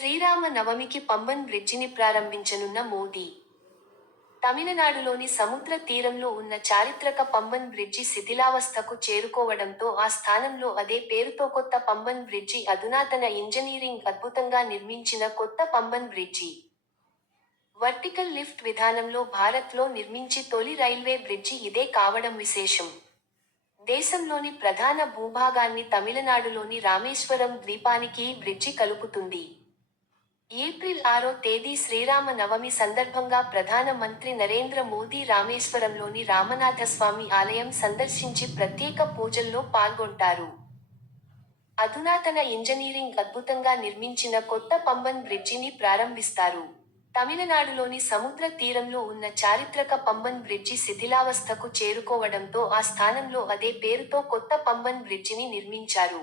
శ్రీరామ నవమికి పంబన్ బ్రిడ్జిని ప్రారంభించనున్న మోదీ. తమిళనాడులోని సముద్ర తీరంలో ఉన్న చారిత్రక పంబన్ బ్రిడ్జి శిథిలావస్థకు చేరుకోవడంతో ఆ స్థానంలో అదే పేరుతో కొత్త పంబన్ బ్రిడ్జి అధునాతన ఇంజనీరింగ్ అద్భుతంగా నిర్మించిన కొత్త పంబన్ బ్రిడ్జి. వర్టికల్ లిఫ్ట్ విధానంలో భారత్లో నిర్మించి తొలి రైల్వే బ్రిడ్జి ఇదే కావడం విశేషం. దేశంలోని ప్రధాన భూభాగాన్ని తమిళనాడులోని రామేశ్వరం ద్వీపానికి ఈ బ్రిడ్జి కలుపుతుంది. ఏప్రిల్ ఆరో తేదీ శ్రీరామ నవమి సందర్భంగా ప్రధాన మంత్రి నరేంద్ర మోదీ రామేశ్వరంలోని రామనాథస్వామి ఆలయం సందర్శించి ప్రత్యేక పూజల్లో పాల్గొంటారు. అధునాతన ఇంజనీరింగ్ అద్భుతంగా నిర్మించిన కొత్త పంబన్ బ్రిడ్జిని ప్రారంభిస్తారు. తమిళనాడులోని సముద్ర తీరంలో ఉన్న చారిత్రక పంబన్ బ్రిడ్జి శిథిలావస్థకు చేరుకోవడంతో ఆ స్థానంలో అదే పేరుతో కొత్త పంబన్ బ్రిడ్జిని నిర్మించారు.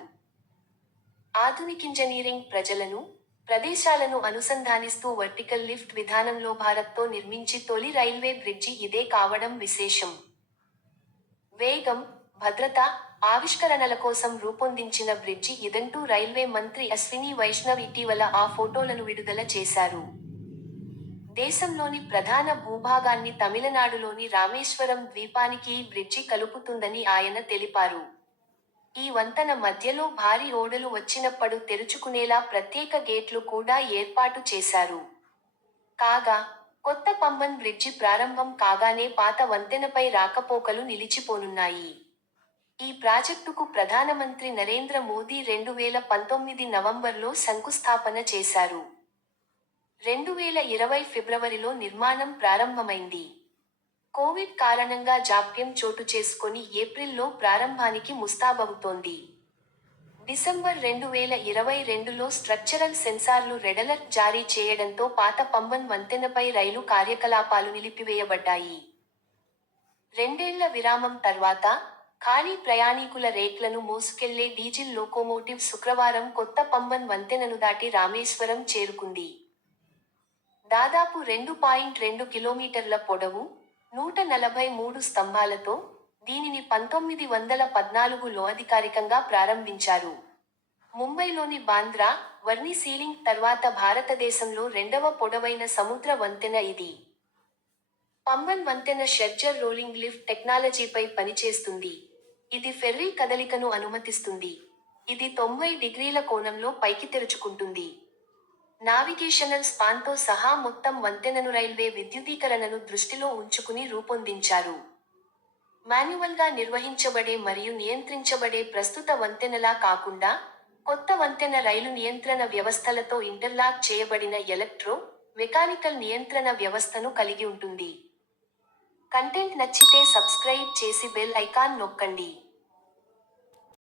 ఆధునిక ఇంజనీరింగ్ ప్రజలను ప్రదేశాలను అనుసంధానిస్తూ వర్టికల్ లిఫ్ట్ విధానంలో భారత్తో నిర్మించి తొలి రైల్వే బ్రిడ్జి ఇదే కావడం విశేషం. వేగం భద్రత ఆవిష్కరణల కోసం రూపొందించిన బ్రిడ్జి ఇదంటూ రైల్వే మంత్రి అశ్విని వైష్ణవ్ ఇటీవల ఆ ఫోటోలను విడుదల చేశారు. దేశంలోని ప్రధాన భూభాగాన్ని తమిళనాడులోని రామేశ్వరం ద్వీపానికి ఈ బ్రిడ్జి కలుపుతుందని ఆయన తెలిపారు. ఈ వంతెన మధ్యలో భారీ ఓడలు వచ్చినప్పుడు తెరుచుకునేలా ప్రత్యేక గేట్లు కూడా ఏర్పాటు చేశారు. కాగా కొత్త పంబన్ బ్రిడ్జి ప్రారంభం కాగానే పాత వంతెనపై రాకపోకలు నిలిచిపోనున్నాయి. ఈ ప్రాజెక్టుకు ప్రధానమంత్రి నరేంద్ర మోదీ రెండు వేల పంతొమ్మిది నవంబర్లో శంకుస్థాపన చేశారు. రెండు వేల ఇరవై ఫిబ్రవరిలో నిర్మాణం ప్రారంభమైంది. కోవిడ్ కారణంగా జాప్యం చోటు చేసుకొని ఏప్రిల్లో ప్రారంభానికి ముస్తాబవుతోంది. డిసెంబర్ రెండు వేల ఇరవై రెండులో స్ట్రక్చరల్ సెన్సార్లు రెడలర్ జారీ చేయడంతో పాత పంబన్ వంతెనపై రైలు కార్యకలాపాలు నిలిపివేయబడ్డాయి. రెండేళ్ళ విరామం తర్వాత ఖాళీ ప్రయాణికుల రేట్లను మోసుకెళ్ళే డీజిల్ లోకోమోటివ్ శుక్రవారం కొత్త పంబన్ వంతెనను దాటి రామేశ్వరం చేరుకుంది. దాదాపు రెండు పాయింట్ రెండు కిలోమీటర్ల పొడవు నూట నలభై మూడు స్తంభాలతో దీనిని పంతొమ్మిది వందల పద్నాలుగులో అధికారికంగా ప్రారంభించారు. ముంబైలోని బాంద్రా వర్ని సీలింగ్ తర్వాత భారతదేశంలో రెండవ పొడవైన సముద్ర వంతెన ఇది. పంబన్ వంతెన షెడ్జర్ రోలింగ్ లిఫ్ట్ టెక్నాలజీపై పనిచేస్తుంది. ఇది ఫెర్రీ కదలికను అనుమతిస్తుంది. ఇది తొంభై డిగ్రీల కోణంలో పైకి తెరుచుకుంటుంది. నావిగేషనల్ స్పాన్తో సహా మొత్తం వంతెనను రైల్వే విద్యుదీకరణను దృష్టిలో ఉంచుకుని రూపొందించారు. మాన్యువల్గా నిర్వహించబడే మరియు నియంత్రించబడే ప్రస్తుత వంతెనలా కాకుండా కొత్త వంతెన రైలు నియంత్రణ వ్యవస్థలతో ఇంటర్లాక్ చేయబడిన ఎలక్ట్రో మెకానికల్ నియంత్రణ వ్యవస్థను కలిగి ఉంటుంది. కంటెంట్ నచ్చితే సబ్స్క్రైబ్ చేసి బెల్ ఐకాన్ నొక్కండి.